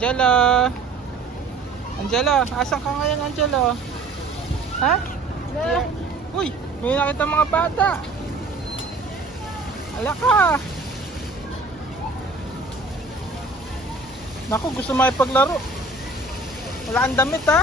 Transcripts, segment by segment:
Angelo! Angelo! Asan ka ngayon, Angelo? Ha? Yeah. Uy! May nakita mga bata! Ala ka! Naku, gusto makipaglaro. Wala kang damit, ha?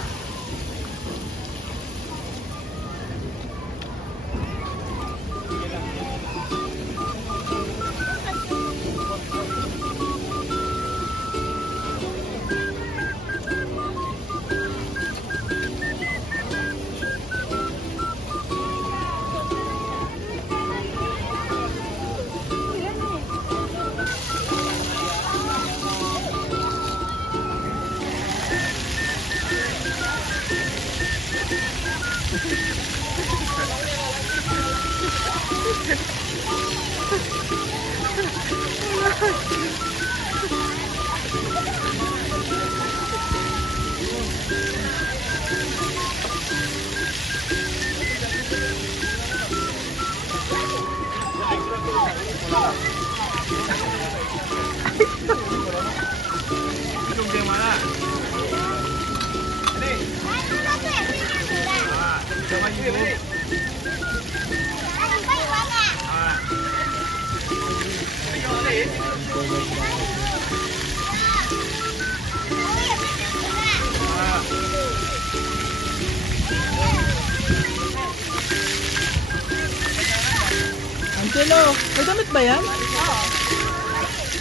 Angelo, may damit ba yan? Oo.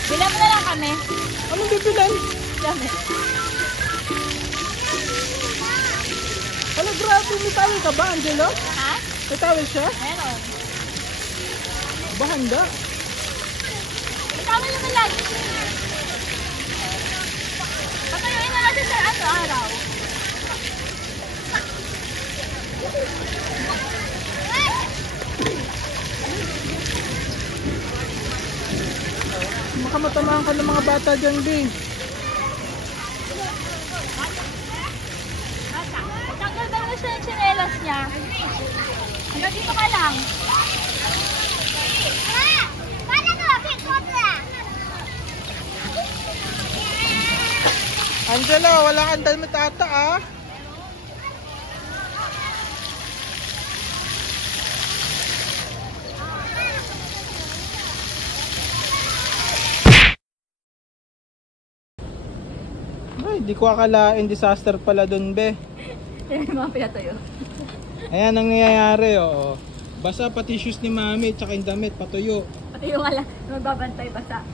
Bilan mo na lang kami. Anong bibilan? Damit. Wala, grabe, may tawel ka ba, Angelo? Ha? May tawel siya? Meron. Ba, handa? Ikaw mo naman lagi. Patayuin na natin sa araw. Makamatamaan ka ng mga bata dyan, B. Tanggal ba na siya yung tsinelas niya? Hanggang dito ka lang. Angelo, wala kang damit ata, ah. Ay, di ko akalain disaster pala dun, be. Yan yung mga pinatuyo. Ayan ang nangyayari, oo. Basa pati shoes ni mami, tsaka yung damit, patuyo. Pati yung alam, magbabantay basa.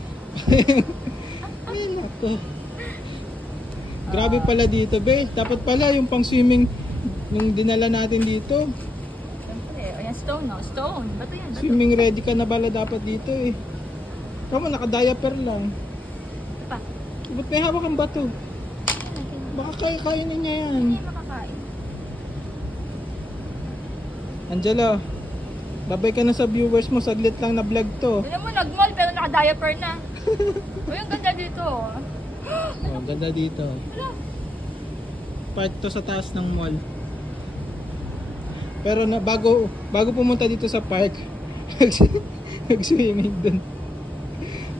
Ay, naku. Grabe pala dito, be. Dapat pala yung pang swimming yung dinala natin dito. Siyempre, ayan stone, no? Stone. Bato yan, bato. Swimming ready ka na pala dapat dito, eh. Tama, naka-diaper lang. Ito pa. Ba't may hawak ang bato? Baka kainin niya yan. Hindi makakain. Angelo, babay ka na sa viewers mo. Saglit lang na vlog to. Alam mo, nag-mall pero naka-diaper na. Uy, ang ganda dito. Oh, ganda dito. Park to sa taas ng mall. Pero na, bago pumunta dito sa park, nag-swimming dun.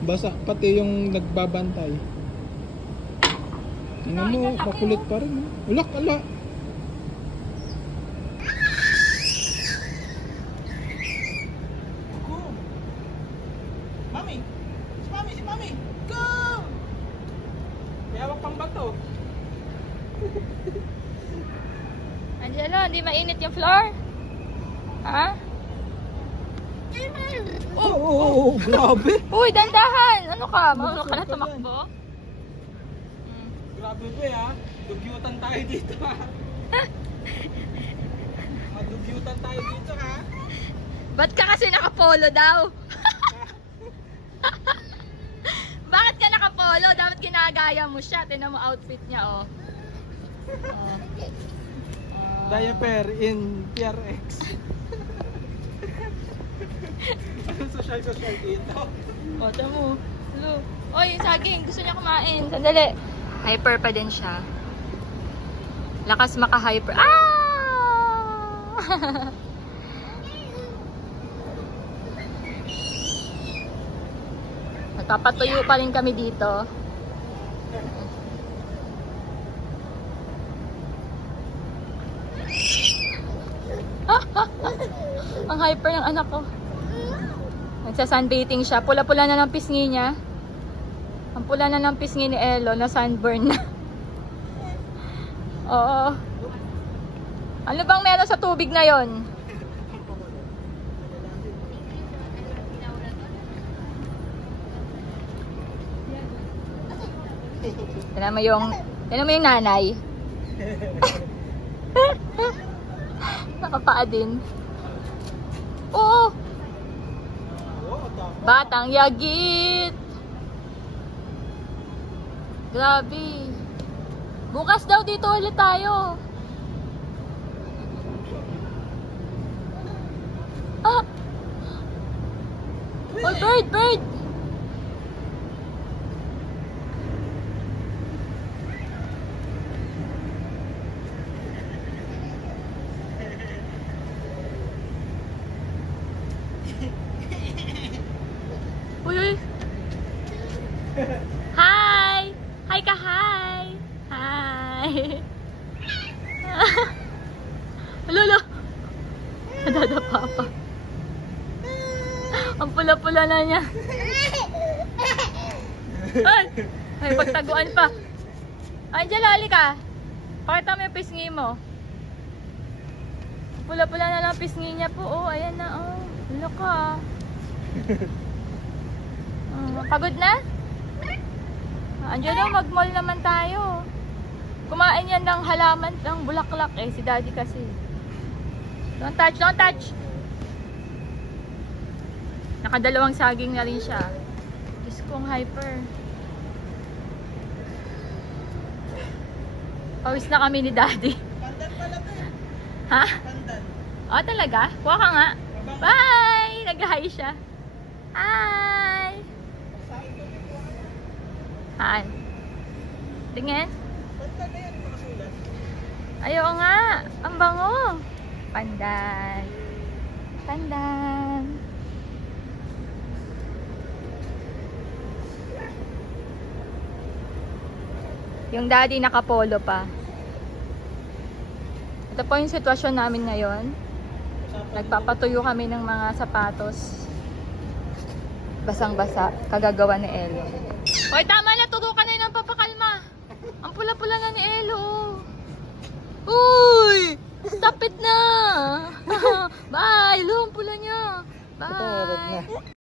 Basa pati yung nagbabantay. Tingnan mo, makulit pa rin. Ulak, ala. Mami! Si Mami! Go! May hawak pang bato. Angelo, hindi mainit yung floor? Ha? Oh, grabe. Uy, dandahan! Ano ka? Marunong ka na tumakbo? Grabe ba ha? Dugyutan tayo dito ha? Madugyutan tayo dito ha? Ba't ka kasi nakapolo daw? Bakit ka nakapolo? Dapat ginagaya mo siya. Tingnan mo outfit niya, oh. Diaper in PRX. Social dito. Kota mo. Hello. Oy, saging. Gusto niya kumain. Sandali. Hyper pa din siya. Lakas maka-hyper. Ah! Nagpapatuyo pa rin kami dito. Ang hyper ng anak ko. Nagsa-sunbathing siya. Pula-pula na ng pisngi niya. Ang pula na ng pisngi ni Elo na sunburn na. Oo. Ano bang meron sa tubig na yon? Tignan mo yung nanay. Nakapaa din. Oo. Batang yagit. Grabe. Bukas daw dito ulit tayo. Ah! Oh, bird! Uy! Hi! Hi ka, hi! Hi! Lolo! Nadadapa pa. Ang pula-pula na niya. Ay! Ay, pagtaguan pa. Angela, halika. Pakita mo yung pisngi mo. Pula-pula na lang pisngi niya po. Oh, ayan na. Oh, ano ka? Pagod na? Angela, mag-mall naman tayo. Kumain yan ng halaman ng bulaklak eh. Si daddy kasi. Don't touch, don't touch! Nakadalawang saging na rin siya. Diyos kong hyper. Pawis na kami ni daddy. Pandan pala to eh. Ha? Pandan. Oh, talaga? Kuha ka nga. Bye! Nag-hi siya. Hi! Hi. Tingin? Pandan na yan, makasulat. Ayaw nga. Ang bango. Pandan. Pandan. Yung daddy nakapolo pa. Ito po yung sitwasyon namin ngayon. Nagpapatuyo kami ng mga sapatos. Basang-basa. Kagagawa ni Elo. Hoy, tama na. Turukan na yun ang papakalma. Ang pula-pula na ni Elo. Uy! Stop it na! Bye! Lo, ang pula niya. Bye!